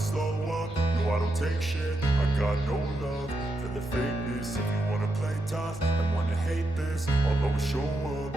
slow up, no I don't take shit. I got no love for the fakeness. If you wanna play tough and wanna hate this, I'll always show up.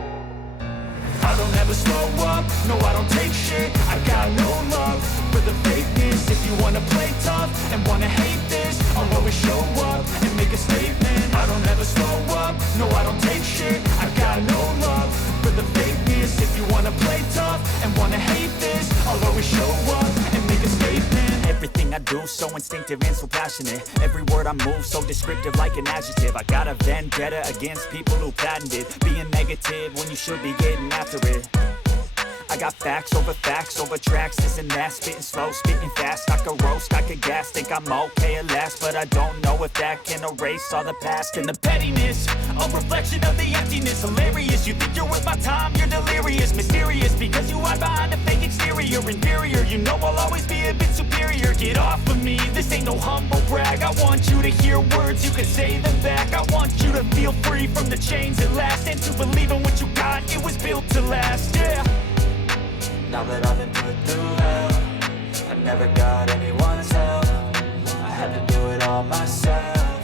I don't ever slow up, no I don't take shit. I got no love for the fakeness. If you wanna play tough and wanna hate this, I'll always show up and make a statement. I don't ever slow up, no I don't take shit. I got no love for the fakeness. If you wanna play tough and wanna hate this, I'll always show up and make a statement. Everything I do so instinctive and so passionate. Every word I move so descriptive like an adjective. I got a vendetta against people who patented being negative when you should be getting after it. I got facts over tracks, this and that. Spitting slow, spitting fast, I could roast, I could gas. Think I'm okay at last, but I don't know if that can erase all the past. And the pettiness, a reflection of the emptiness. Hilarious, you think you're worth my time, you're delirious. Mysterious, because you hide behind a fake exterior. Inferior, you know I'll always be a bit superior. Get off of me, this ain't no humble brag. I want you to hear words, you can say them back. I want you to feel free from the chains at last, and to believe in what you got, it was built to last, yeah. Now that I've been put through hell, I never got anyone's help. I had to do it all myself.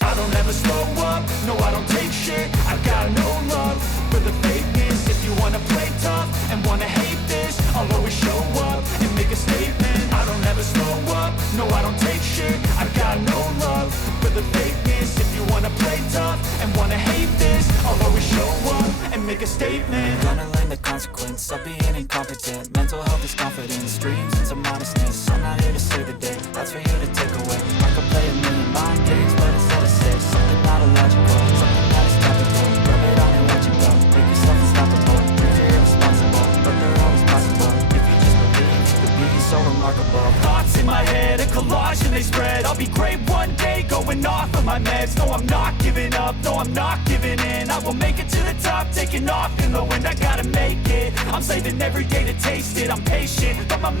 I don't ever slow up, no I don't take shit. I got no love for the fakeness. If you wanna play tough and wanna hate this, I'll always show up and make a statement. I don't ever slow up, no I don't take shit. I got no love for the fakeness. If you wanna play tough and wanna hate this, I'll always show up and make a statement. Gonna learn the consequence of being incompetent. Mental health is confidence, dreams into modestness. I'm not here to save the day, that's for you to take away. I could play a million mind games, but instead I say something not illogical, something that is topical. Rub it on and let you go, make yourself unstoppable. Dreams are irresponsible, but they're always possible. If you just believe, you could be so remarkable. Thoughts in my head, a collage and they spread. I'll be great one day, going off of my meds. No, I'm not giving up, no, I'm not giving in. I will make it to the top, taking off in the wind. I gotta make it, I'm saving every day to taste it. I'm patient, but my mind